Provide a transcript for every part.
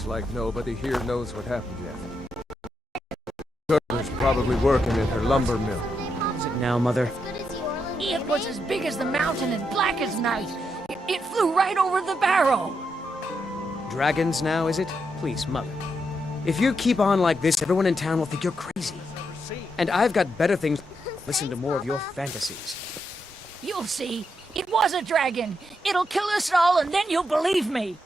Looks like nobody here knows what happened yet. Gertrude's probably working in her lumber mill. Is it now, Mother? It was as big as the mountain and black as night. It flew right over the barrow. Dragons now, is it? Please, Mother. If you keep on like this, everyone in town will think you're crazy. And I've got better things. Listen to more of your fantasies. You'll see. It was a dragon. It'll kill us all, and then you'll believe me.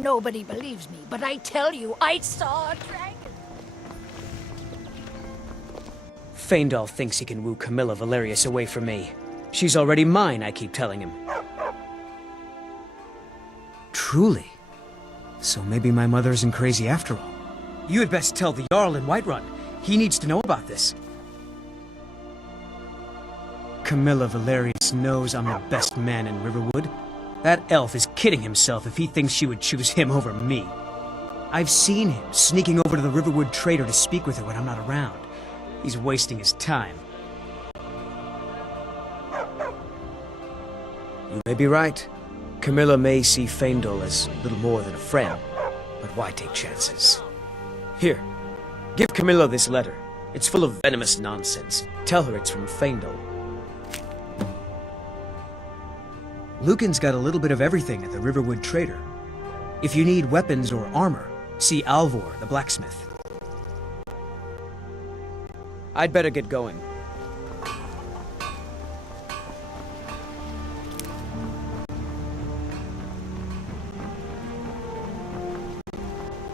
Nobody believes me, but I tell you, I saw a dragon. Faendal thinks he can woo Camilla Valerius away from me. She's already mine, I keep telling him. Truly? So maybe my mother isn't crazy after all. You had best tell the Jarl in Whiterun. He needs to know about this. Camilla Valerius knows I'm the best man in Riverwood. That elf is kidding himself if he thinks she would choose him over me. I've seen him sneaking over to the Riverwood trader to speak with her when I'm not around. He's wasting his time. You may be right. Camilla may see Faendal as little more than a friend, but why take chances? Here, give Camilla this letter. It's full of venomous nonsense. Tell her it's from Faendal. Lucan's got a little bit of everything at the Riverwood Trader. If you need weapons or armor, see Alvor, the blacksmith. I'd better get going.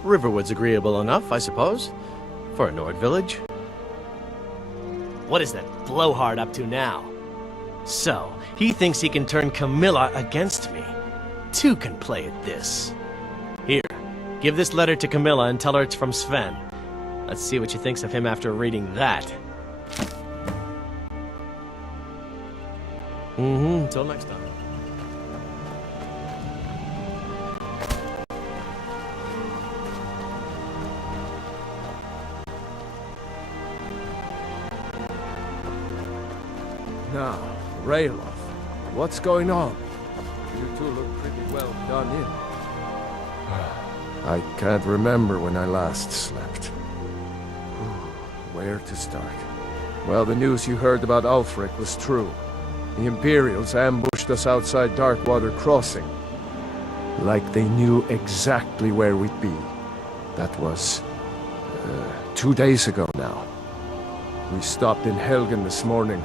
Riverwood's agreeable enough, I suppose, for a Nord village. What is that blowhard up to now? So, he thinks he can turn Camilla against me. Two can play at this. Here, give this letter to Camilla and tell her it's from Sven. Let's see what she thinks of him after reading that. Till next time. Now, Ralof, what's going on? You two look pretty well done in. I can't remember when I last slept. Where to start? Well, the news you heard about Ulfric was true. The Imperials ambushed us outside Darkwater Crossing. Like they knew exactly where we'd be. That was 2 days ago now. We stopped in Helgen this morning,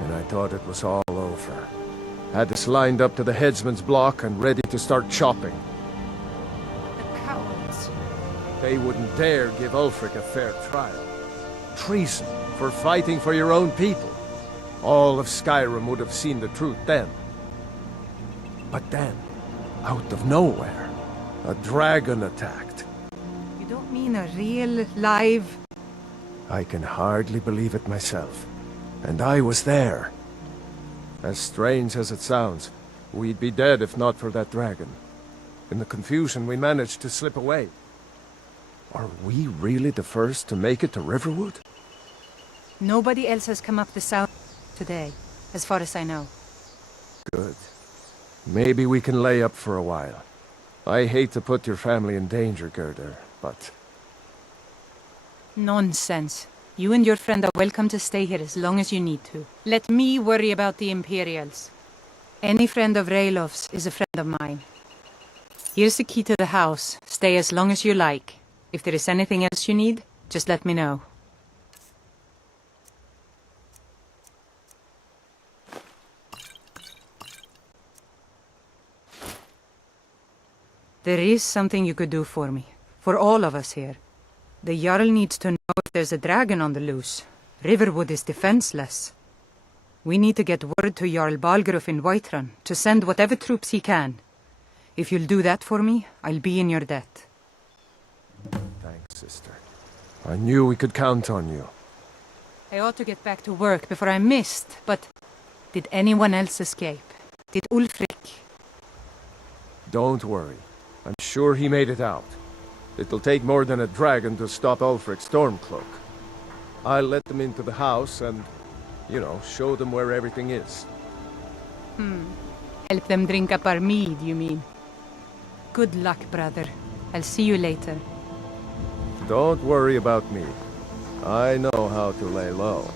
and I thought it was all over. Had us lined up to the headsman's block and ready to start chopping. The cowards. They wouldn't dare give Ulfric a fair trial. Treason for fighting for your own people. All of Skyrim would have seen the truth then. But then, out of nowhere, a dragon attacked. You don't mean a real, live... I can hardly believe it myself. And I was there. As strange as it sounds, we'd be dead if not for that dragon. In the confusion, we managed to slip away. Are we really the first to make it to Riverwood? Nobody else has come up the south today, as far as I know. Good. Maybe we can lay up for a while. I hate to put your family in danger, Gerda, but... Nonsense. You and your friend are welcome to stay here as long as you need to. Let me worry about the Imperials. Any friend of Ralof's is a friend of mine. Here's the key to the house. Stay as long as you like. If there is anything else you need, just let me know. There is something you could do for me. For all of us here. The Jarl needs to know if there's a dragon on the loose. Riverwood is defenseless. We need to get word to Jarl Balgruuf in Whiterun to send whatever troops he can. If you'll do that for me, I'll be in your debt. Thanks, sister. I knew we could count on you. I ought to get back to work before I missed, but... Did anyone else escape? Did Ulfric? Don't worry. I'm sure he made it out. It'll take more than a dragon to stop Ulfric's Stormcloak. I'll let them into the house and, you know, show them where everything is. Help them drink up our mead, you mean? Good luck, brother. I'll see you later. Don't worry about me. I know how to lay low.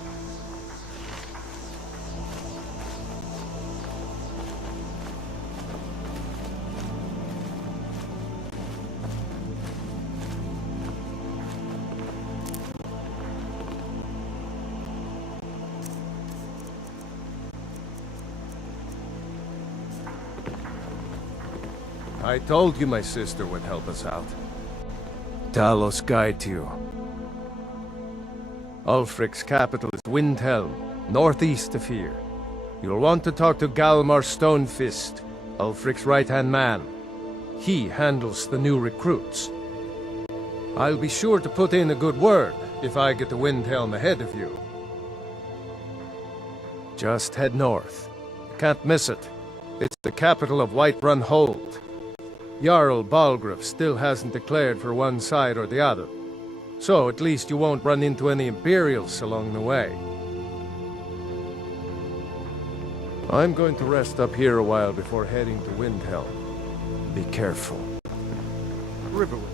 I told you my sister would help us out. Talos guide to you. Ulfric's capital is Windhelm, northeast of here. You'll want to talk to Galmar Stonefist, Ulfric's right-hand man. He handles the new recruits. I'll be sure to put in a good word if I get to Windhelm ahead of you. Just head north. You can't miss it. It's the capital of Whiterun Hold. Jarl Balgruuf still hasn't declared for one side or the other. So at least you won't run into any Imperials along the way. I'm going to rest up here a while before heading to Windhelm. Be careful. Riverwood.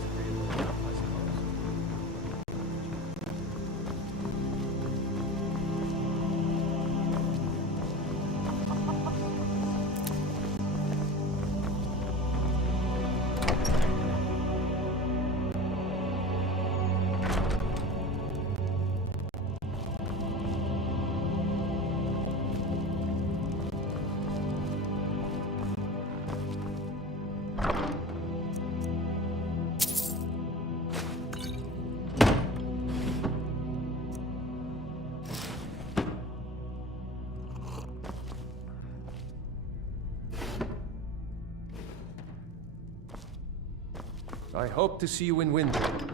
I hope to see you in Windhelm.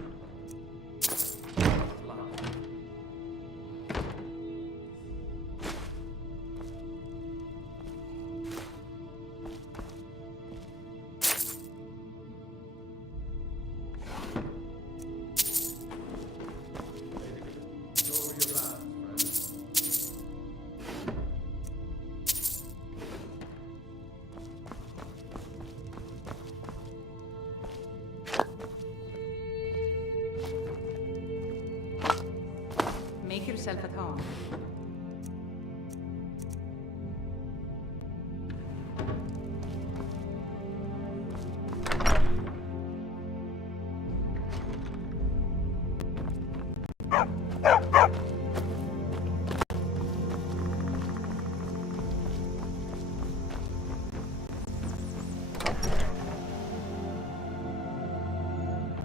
Make yourself at home.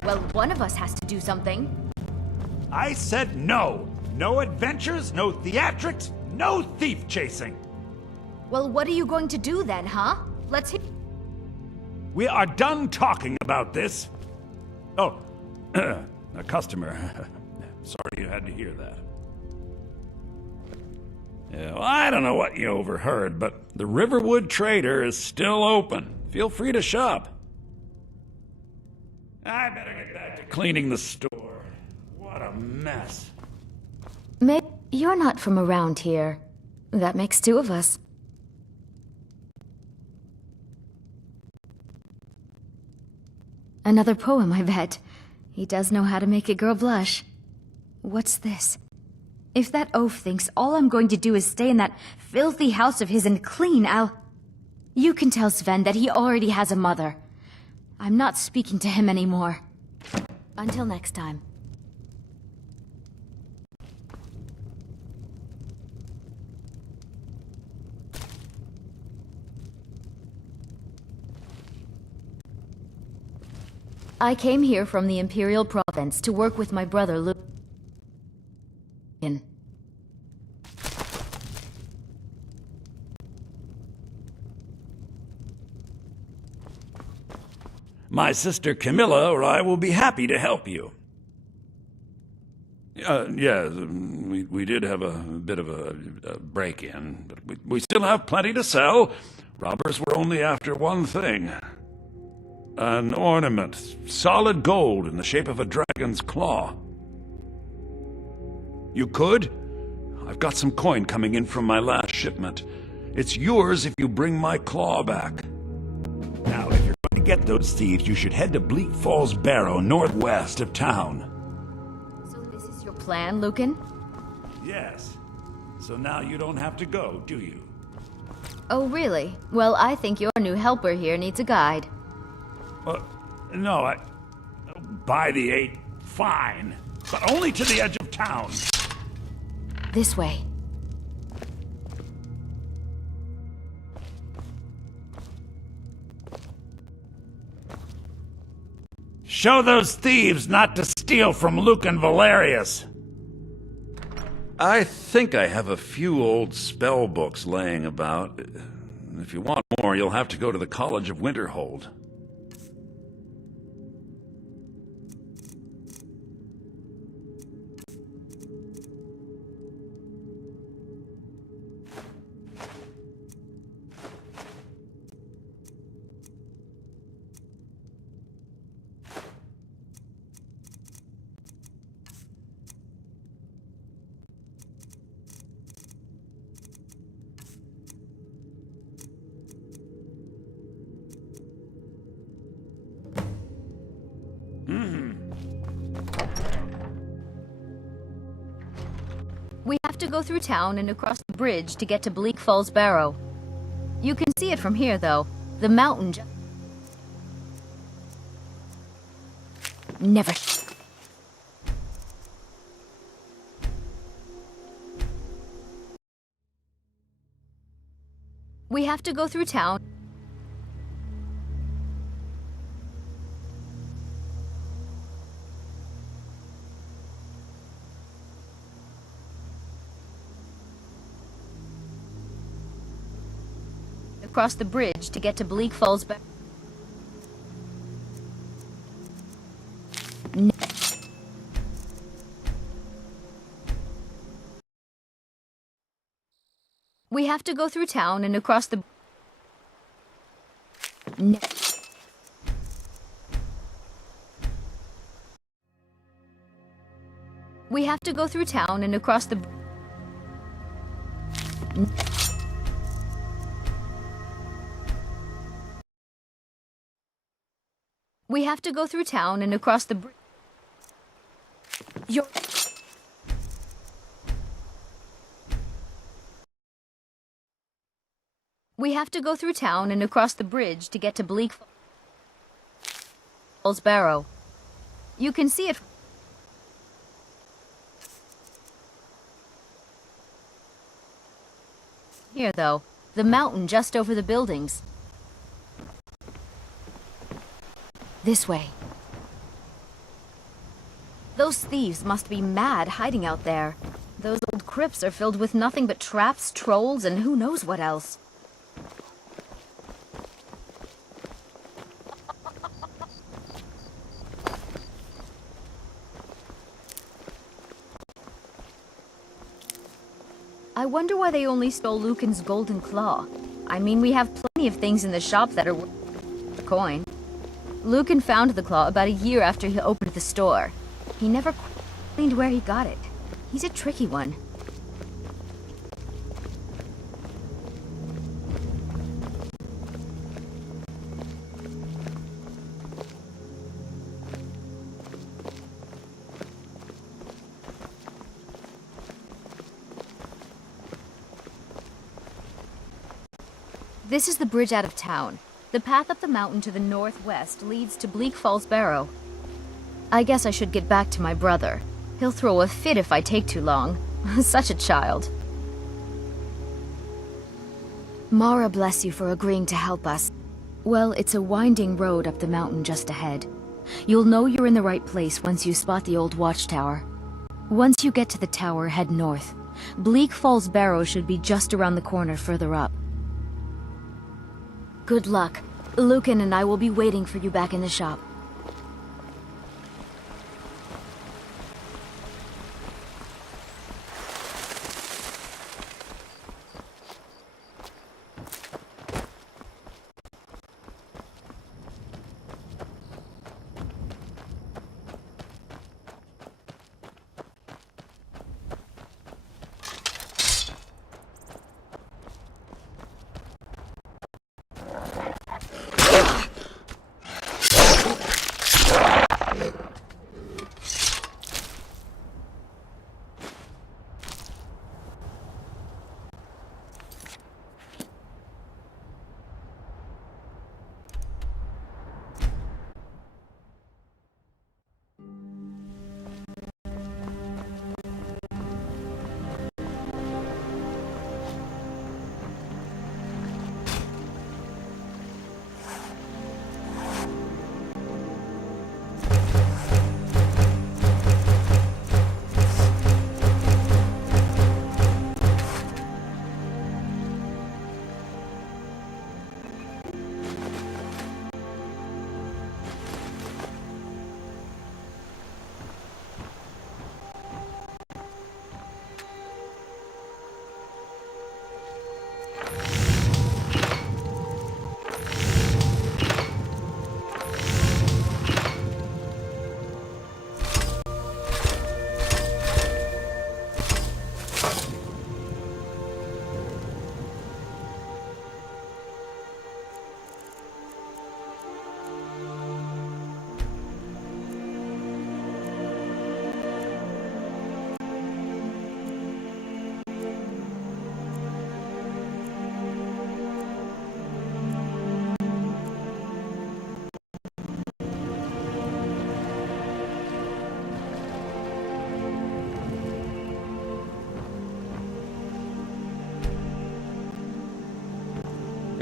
Well, one of us has to do something. I said no! No adventures, no theatrics, no thief chasing! Well, what are you going to do then, huh? Let's hear. We are done talking about this! Oh, a customer. Sorry you had to hear that. Yeah, well, I don't know what you overheard, but the Riverwood Trader is still open. Feel free to shop. I better get back to cleaning the store. What a mess. Maybe you're not from around here. That makes two of us. Another poem, I bet. He does know how to make a girl blush. What's this? If that oaf thinks all I'm going to do is stay in that filthy house of his and clean, You can tell Sven that he already has a mother. I'm not speaking to him anymore. Until next time. I came here from the Imperial province to work with my brother Luke. My sister Camilla or I will be happy to help you. Yeah, we did have a bit of a break-in, but we still have plenty to sell. Robbers were only after one thing. An ornament, solid gold in the shape of a dragon's claw. You could? I've got some coin coming in from my last shipment. It's yours if you bring my claw back. Now, if you're going to get those thieves, you should head to Bleak Falls Barrow, northwest of town. So this is your plan, Lucan? Yes. So now you don't have to go, do you? Oh, really? Well, I think your new helper here needs a guide. No, by the 8, fine. But only to the edge of town. This way. Show those thieves not to steal from Luke and Valerius. I think I have a few old spell books laying about. If you want more, you'll have to go to the College of Winterhold. We have to go through town and across the bridge to get to Bleak Falls Barrow. You can see it from here, though. The mountain Never. We have to go through town. Across the bridge to get to Bleak Falls Barrow. We have to go through town and across the... We have to go through town and across the... We have to go through town and across the... We have to go through town and across the bridge to get to Bleak Falls Barrow. You can see it here, though. The mountain just over the buildings. This way. Those thieves must be mad hiding out there. Those old crypts are filled with nothing but traps, trolls, and who knows what else. I wonder why they only stole Lucan's golden claw. I mean, we have plenty of things in the shop that are worth a coin. Lucan found the claw about a year after he opened the store. He never cleaned where he got it. He's a tricky one. This is the bridge out of town. The path up the mountain to the northwest leads to Bleak Falls Barrow. I guess I should get back to my brother. He'll throw a fit if I take too long. Such a child. Mara bless you for agreeing to help us. Well, it's a winding road up the mountain just ahead. You'll know you're in the right place once you spot the old watchtower. Once you get to the tower, head north. Bleak Falls Barrow should be just around the corner further up. Good luck. Lucan and I will be waiting for you back in the shop.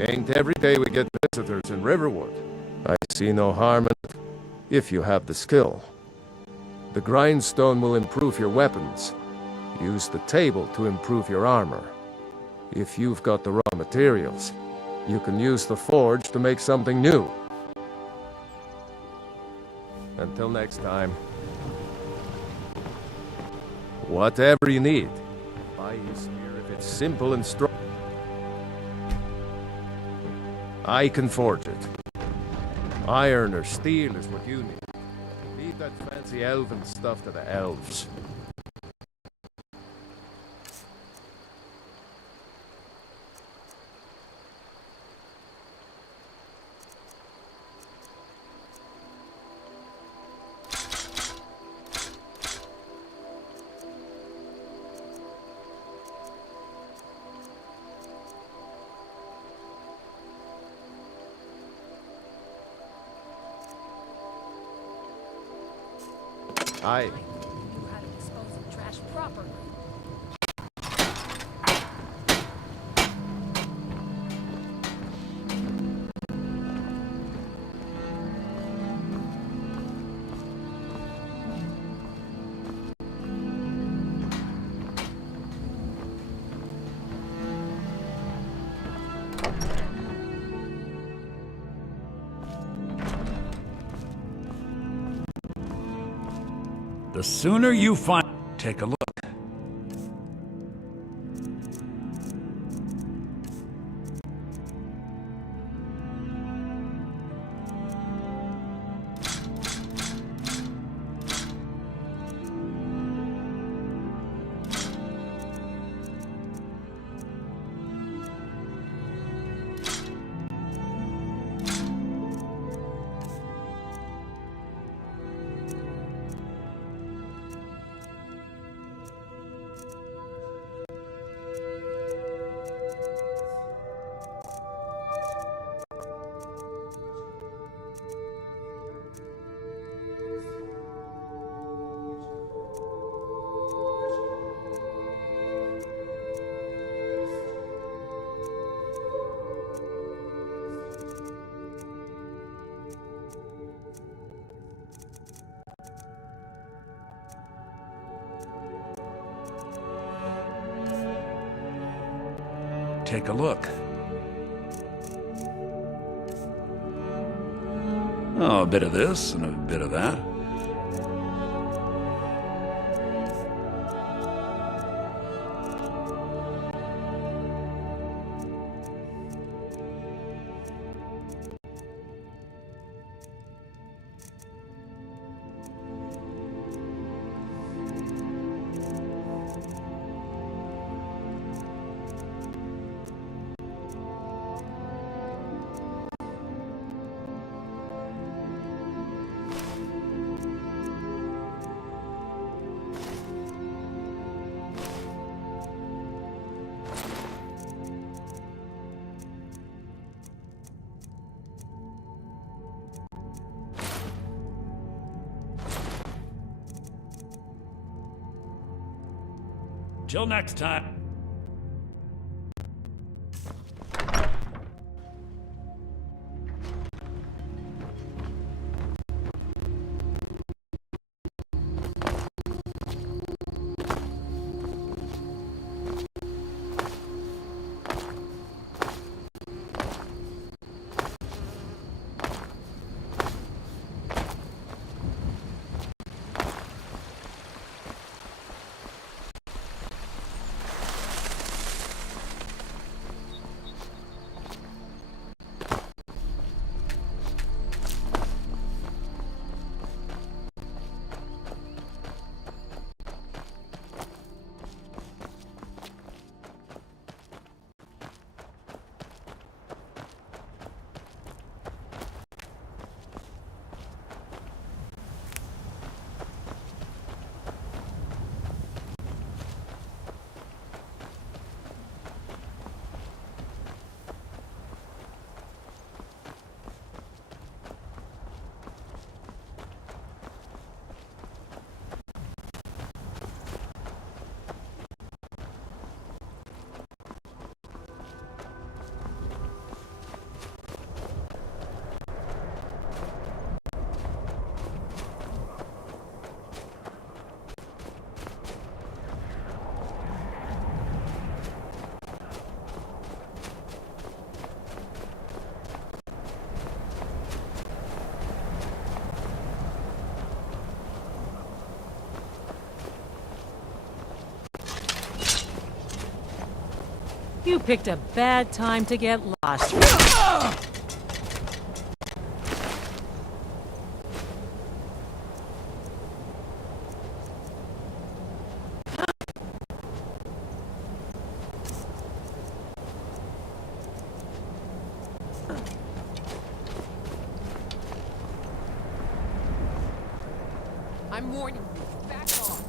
Ain't every day we get visitors in Riverwood. I see no harm in it, if you have the skill. The grindstone will improve your weapons. Use the table to improve your armor. If you've got the raw materials, you can use the forge to make something new. Until next time. Whatever you need. Buy you spear if it's simple and strong. I can forge it. Iron or steel is what you need. Leave that fancy elven stuff to the elves. I knew how to dispose of trash properly. The sooner you find... Take a look. Take a look. Oh, a bit of this and a bit of that. Till next time. You picked a bad time to get lost. I'm warning you. Back off.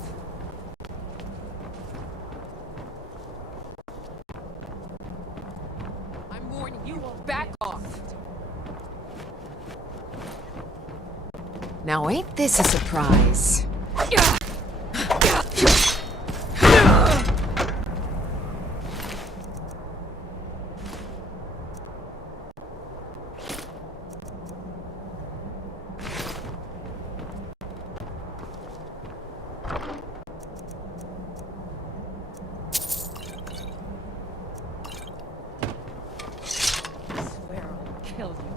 I'm warning you. Back off. Now ain't this a surprise? Killed you.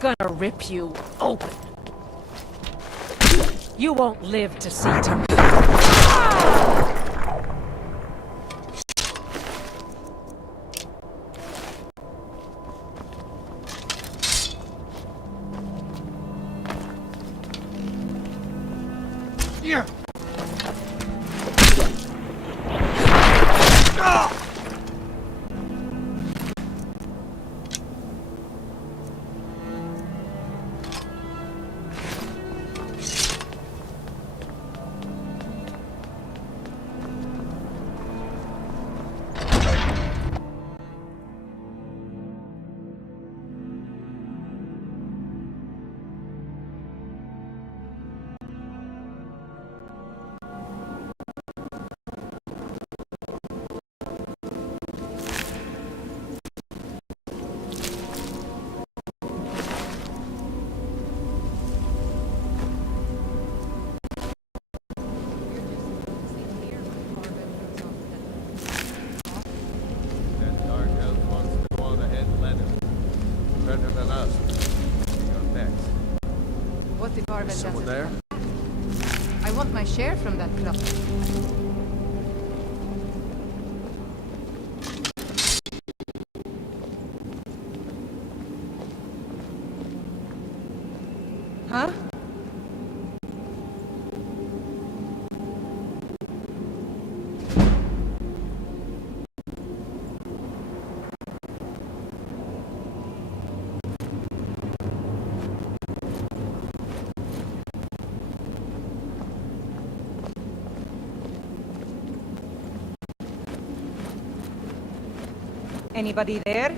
Gonna rip you open. You won't live to see tomorrow. That dark elf wants to go on ahead and let him. Better than us. We got next. What if Arven Someone doesn't there? come back? I want my share from that club. Huh? Anybody there?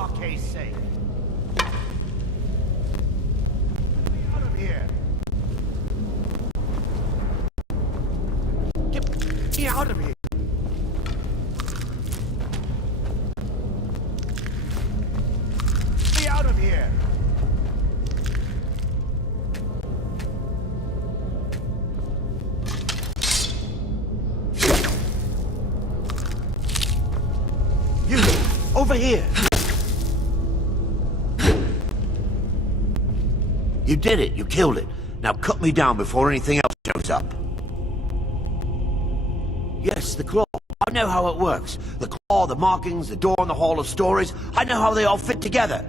Arcade's sake. Get me out of here. Get me out of here. Get me out of here. You, over here. You did it. You killed it. Now cut me down before anything else shows up. Yes, the claw. I know how it works. The claw, the markings, the door in the Hall of Stories. I know how they all fit together.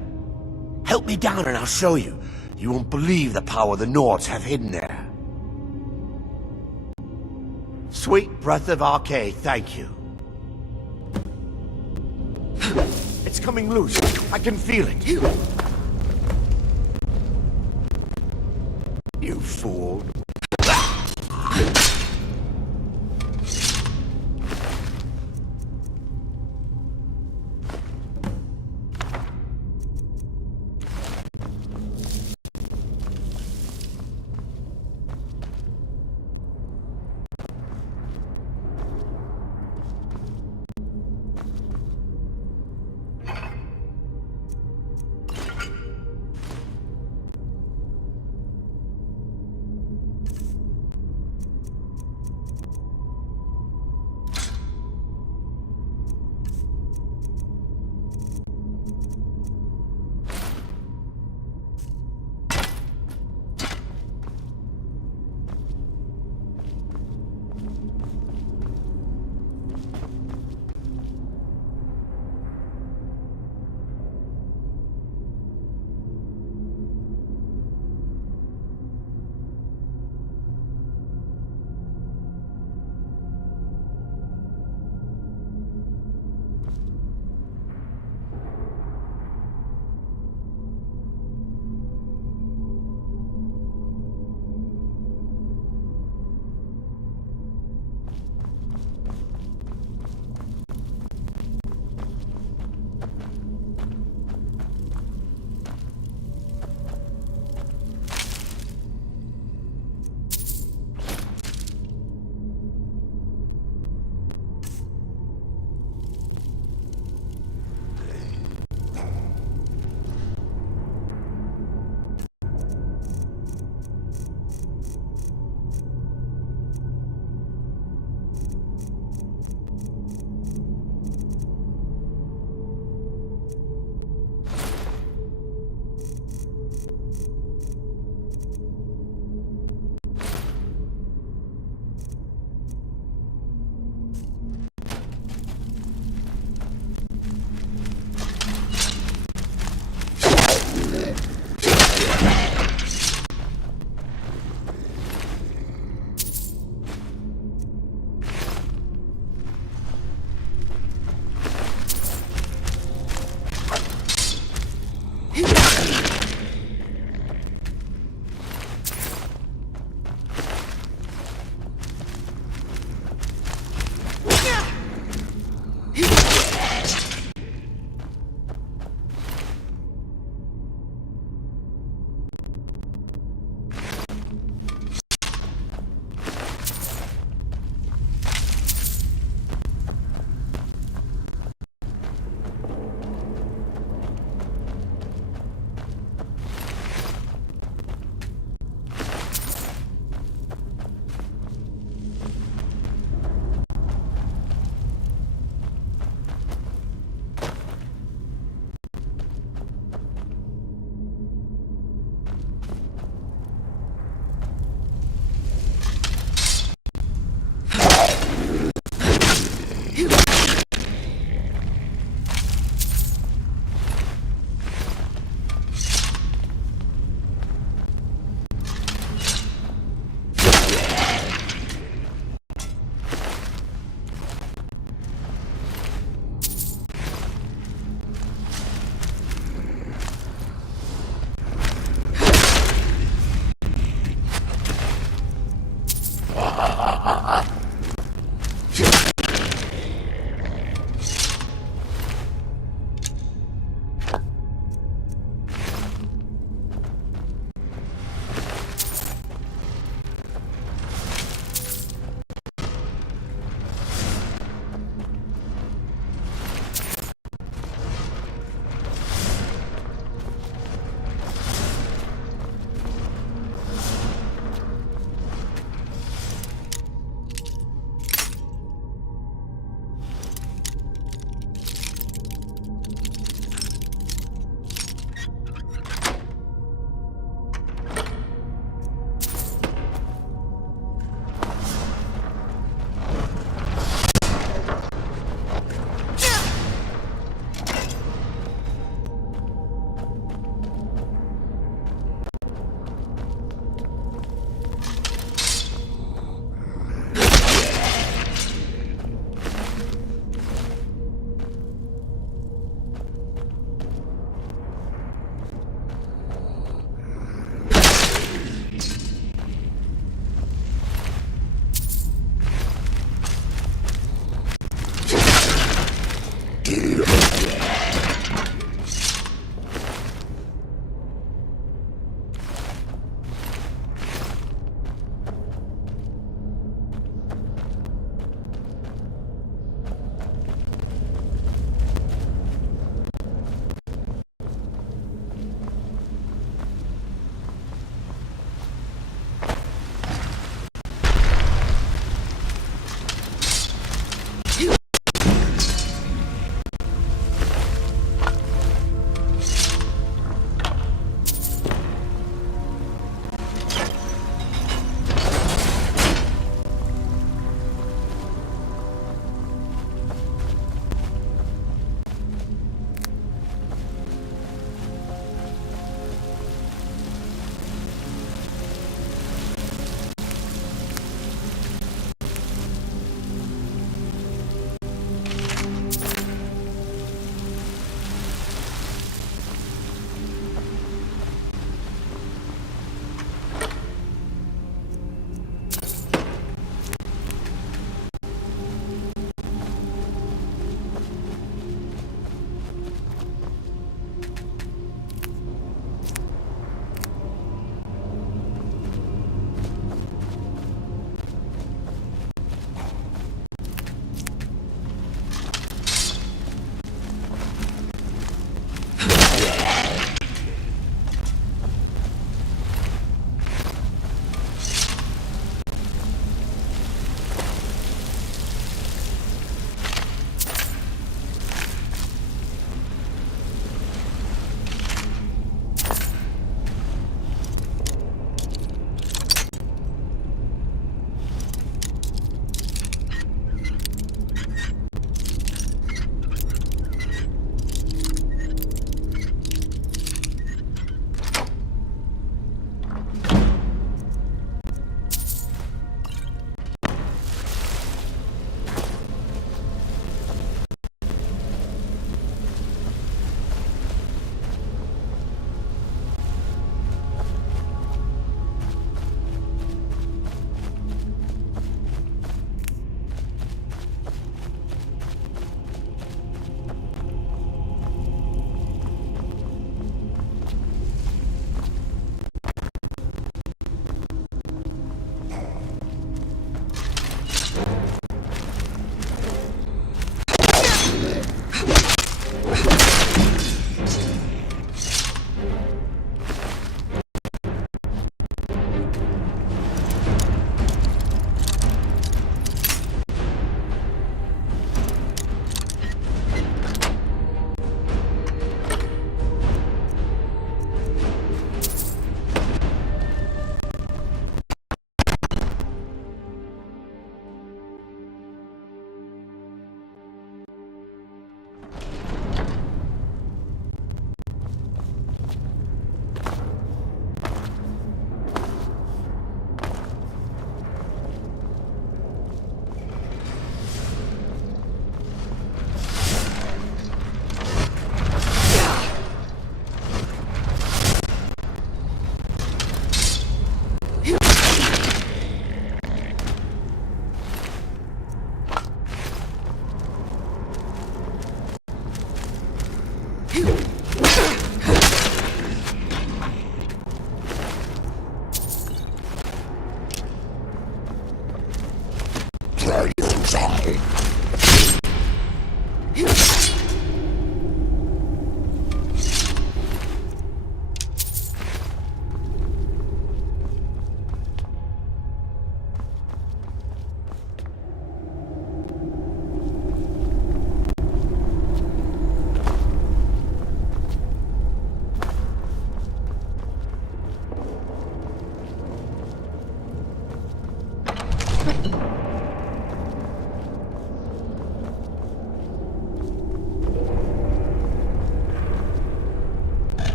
Help me down and I'll show you. You won't believe the power the Nords have hidden there. Sweet breath of Arcade, thank you. It's coming loose. I can feel it. You fool.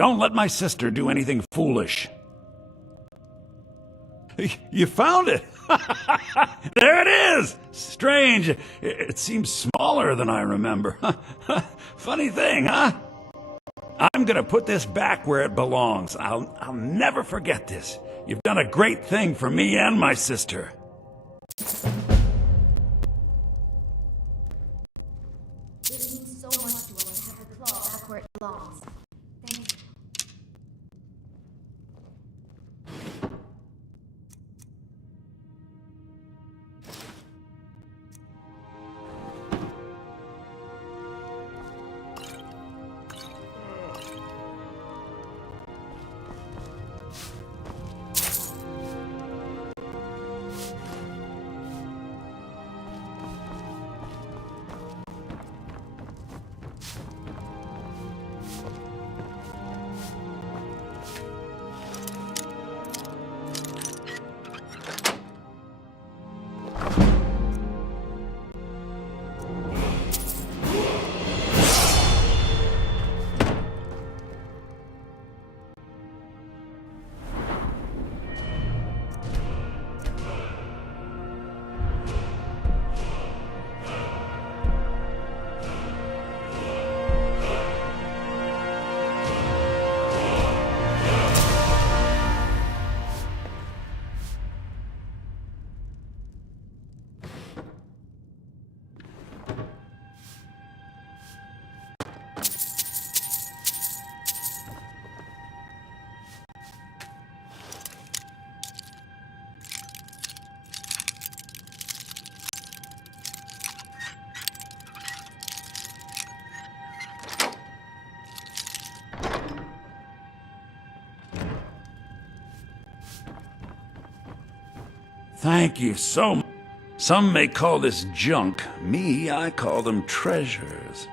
Don't let my sister do anything foolish. You found it! There it is! Strange. It seems smaller than I remember. Funny thing, huh? I'm gonna put this back where it belongs. I'll never forget this. You've done a great thing for me and my sister. It means so much to us to have the claw back where it belongs. Thank you. Thank you so much. Some may call this junk. Me, I call them treasures.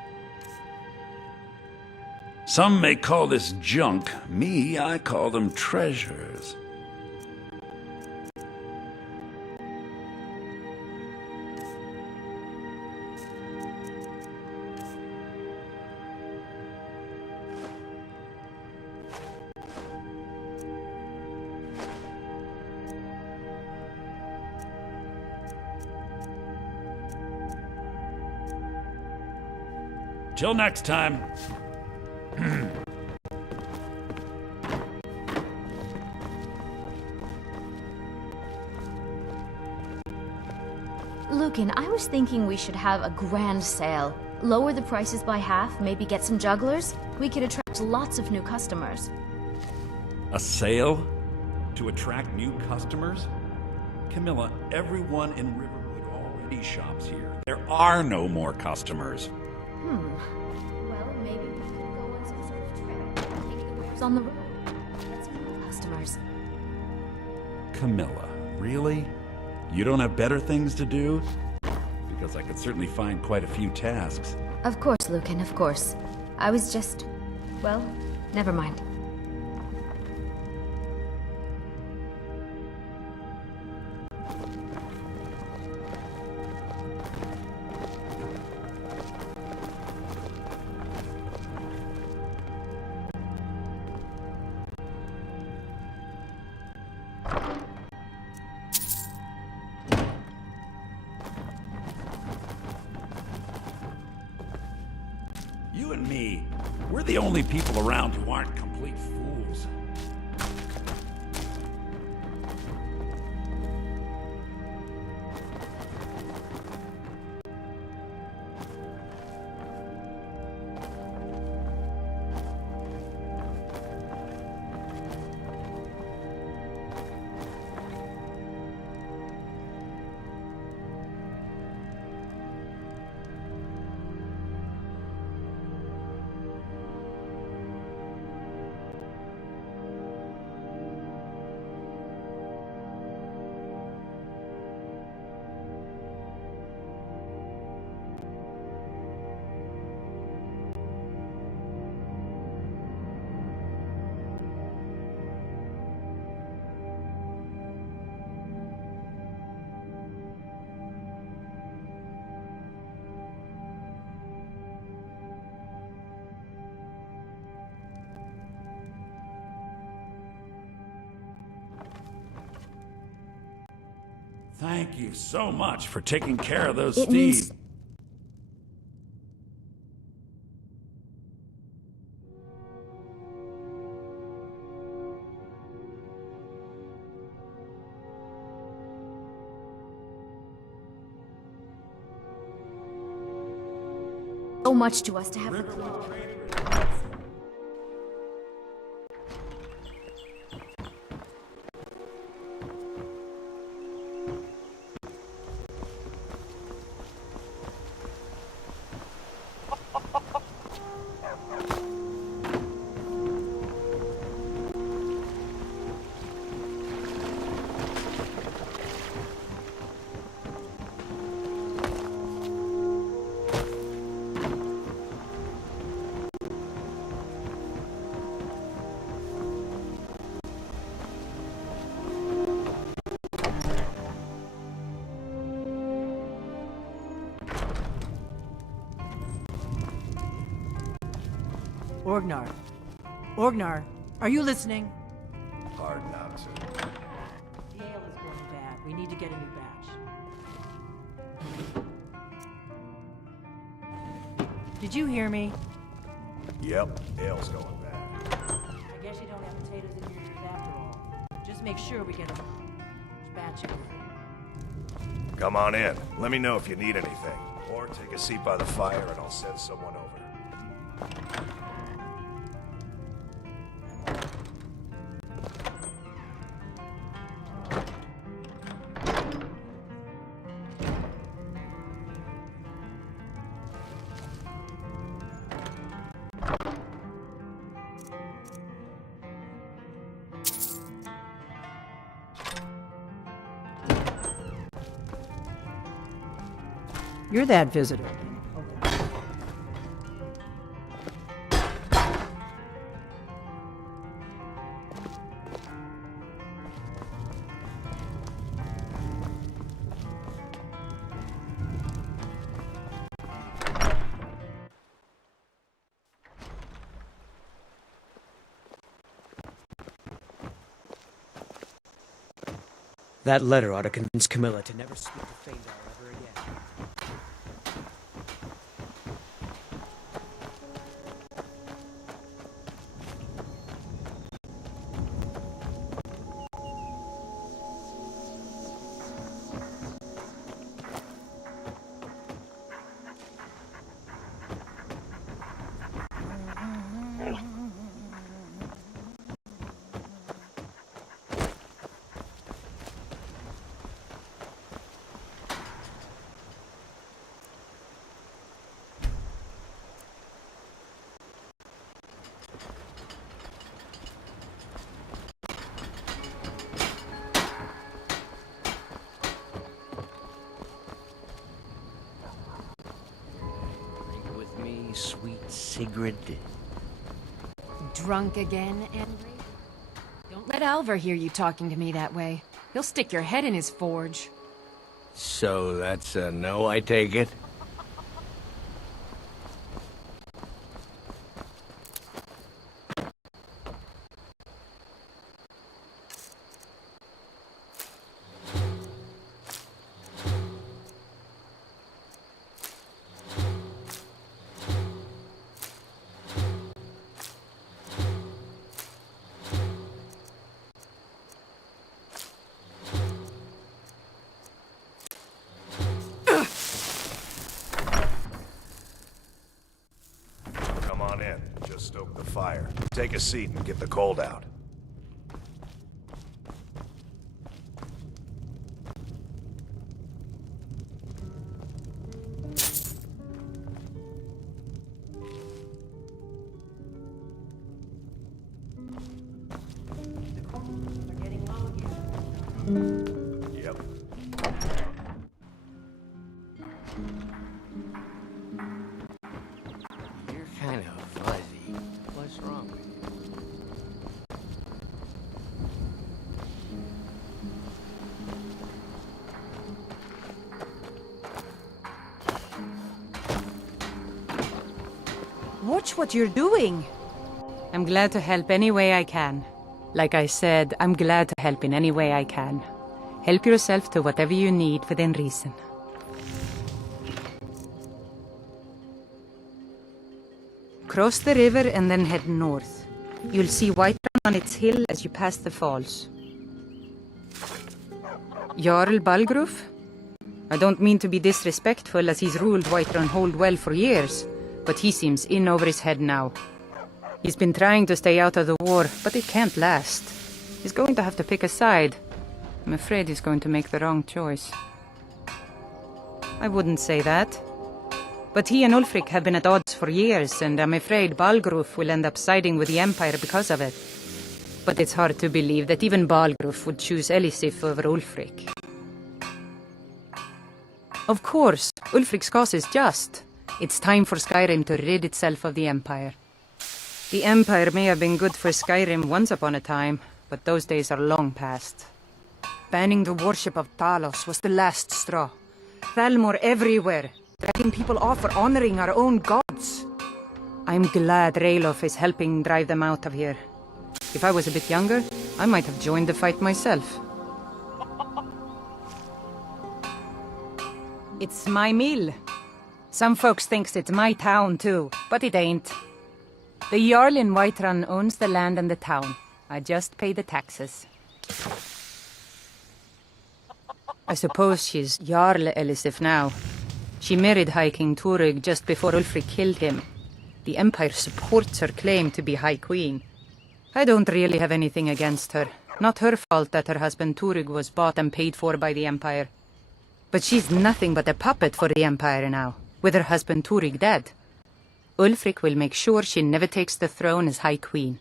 Some may call this junk. Me, I call them treasures. Till next time. Lucan, I was thinking we should have a grand sale. Lower the prices by half, maybe get some jugglers. We could attract lots of new customers. A sale? To attract new customers? Camilla, everyone in Riverwood already shops here. There are no more customers. Well, maybe we could go on some sort of trip. Take the wares on the road. Get some new customers. Camilla, really? You don't have better things to do? Because I could certainly find quite a few tasks. Of course, Lucan, of course. I was just... well, never mind. You and me, we're the only people around who aren't complete fools. Thank you so much for taking care of those It thieves. means... so much to us to have... Orgnar. Orgnar, are you listening? Hard not to. The ale is going bad. We need to get a new batch. Did you hear me? Yep, ale's going bad. I guess you don't have potatoes in your ears after all. Just make sure we get a batch of it. Come on in. Let me know if you need anything. Or take a seat by the fire and I'll send someone over. You're that visitor. That letter ought to convince Camilla to never speak to Feindar ever again. Sweet Sigrid. Drunk again, Henry? Don't let Alvar hear you talking to me that way. He'll stick your head in his forge. So that's a no, I take it? Stoke the fire. Take a seat and get the cold out. Yep. You're kind of fuzzy. What's wrong with you? Watch what you're doing. I'm glad to help any way I can. Like I said, I'm glad to help in any way I can. Help yourself to whatever you need within reason. Cross the river and then head north. You'll see Whiterun on its hill as you pass the falls. Jarl Balgruf? I don't mean to be disrespectful, as he's ruled Whiterun Hold well for years, but he seems in over his head now. He's been trying to stay out of the war, but it can't last. He's going to have to pick a side. I'm afraid he's going to make the wrong choice. I wouldn't say that. But he and Ulfric have been at odds for years, and I'm afraid Balgruf will end up siding with the Empire because of it. But it's hard to believe that even Balgruf would choose Elisif over Ulfric. Of course, Ulfric's cause is just. It's time for Skyrim to rid itself of the Empire. The Empire may have been good for Skyrim once upon a time, but those days are long past. Banning the worship of Talos was the last straw. Thalmor everywhere, dragging people off for honoring our own gods. I'm glad Ralof is helping drive them out of here. If I was a bit younger, I might have joined the fight myself. It's my mill. Some folks thinks it's my town too, but it ain't. The Jarl in Whiterun owns the land and the town. I just pay the taxes. I suppose she's Jarl Elisif now. She married High King Turig just before Ulfric killed him. The Empire supports her claim to be High Queen. I don't really have anything against her. Not her fault that her husband Turig was bought and paid for by the Empire. But she's nothing but a puppet for the Empire now, with her husband Turig dead. Ulfric will make sure she never takes the throne as High Queen.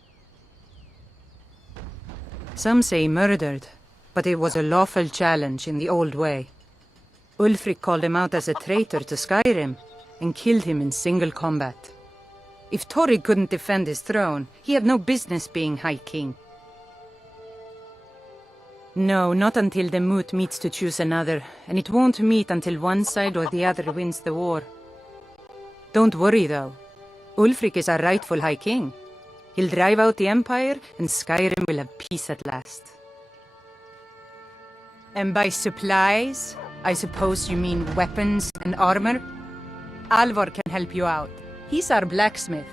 Some say murdered, but it was a lawful challenge in the old way. Ulfric called him out as a traitor to Skyrim, and killed him in single combat. If Turig couldn't defend his throne, he had no business being High King. No, not until the moot meets to choose another, and it won't meet until one side or the other wins the war. Don't worry, though. Ulfric is our rightful High King. He'll drive out the Empire, and Skyrim will have peace at last. And by supplies, I suppose you mean weapons and armor? Alvor can help you out. He's our blacksmith.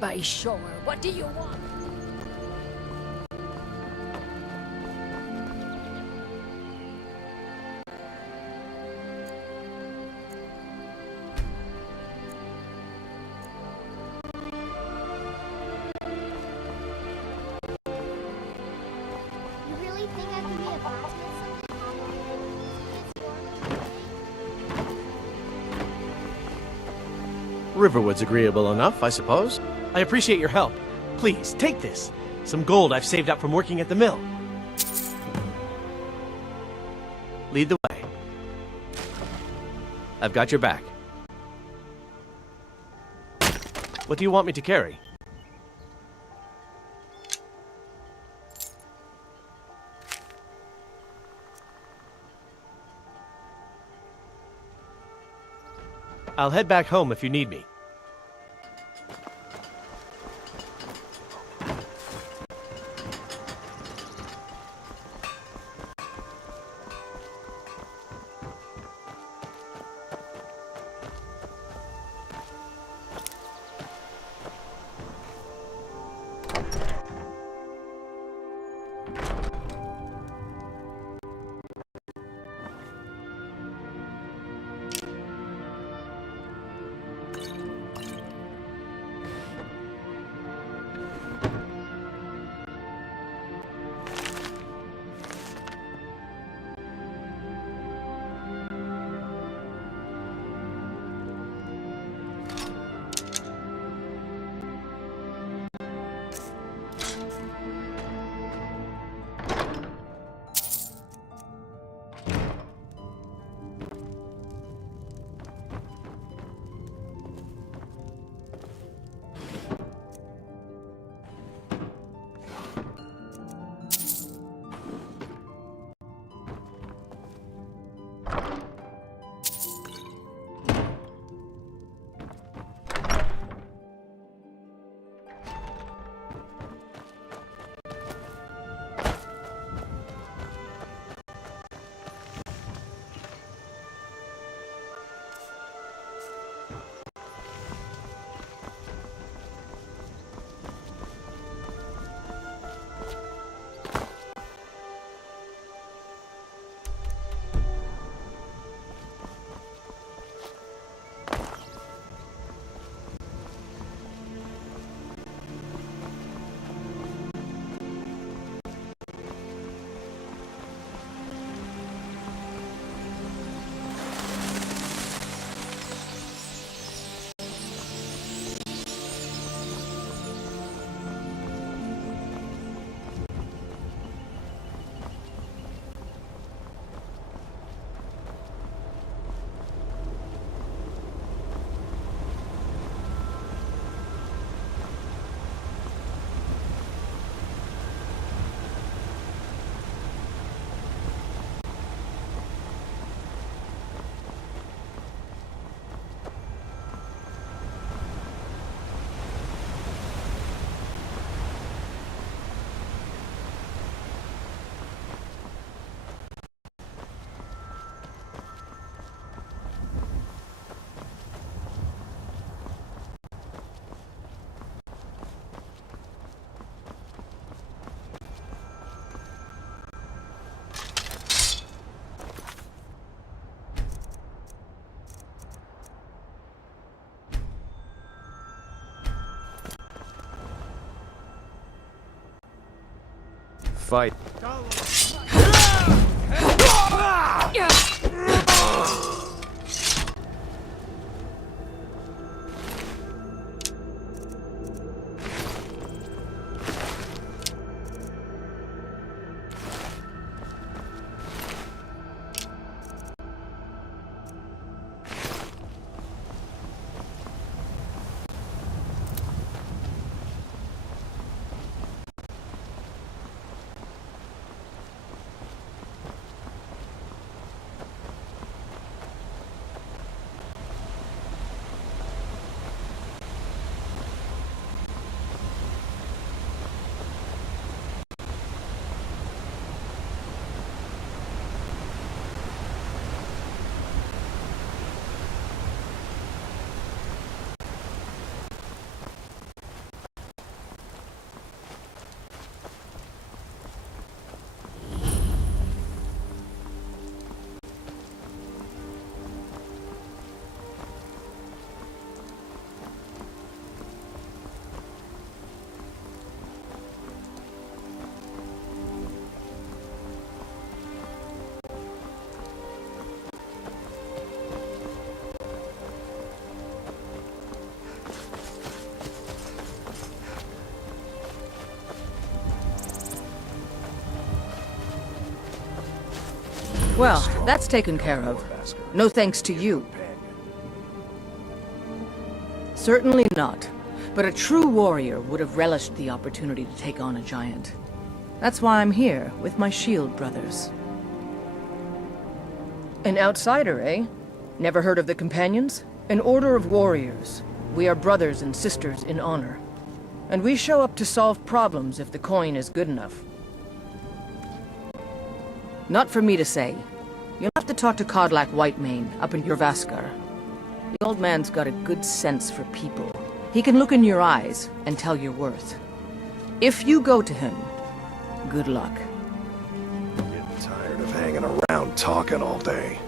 By sure. What do you want? You really think I can be a blacksmith someday? Riverwood's agreeable enough, I suppose. I appreciate your help. Please, take this. Some gold I've saved up from working at the mill. Lead the way. I've got your back. What do you want me to carry? I'll head back home if you need me. fight. Well, that's taken care of. No thanks to you. Certainly not. But a true warrior would have relished the opportunity to take on a giant. That's why I'm here, with my shield brothers. An outsider, eh? Never heard of the Companions? An order of warriors. We are brothers and sisters in honor. And we show up to solve problems if the coin is good enough. Not for me to say. You'll have to talk to Codlac Whitemane up in Jorvaskar. The old man's got a good sense for people. He can look in your eyes and tell your worth. If you go to him, good luck. Getting tired of hanging around talking all day.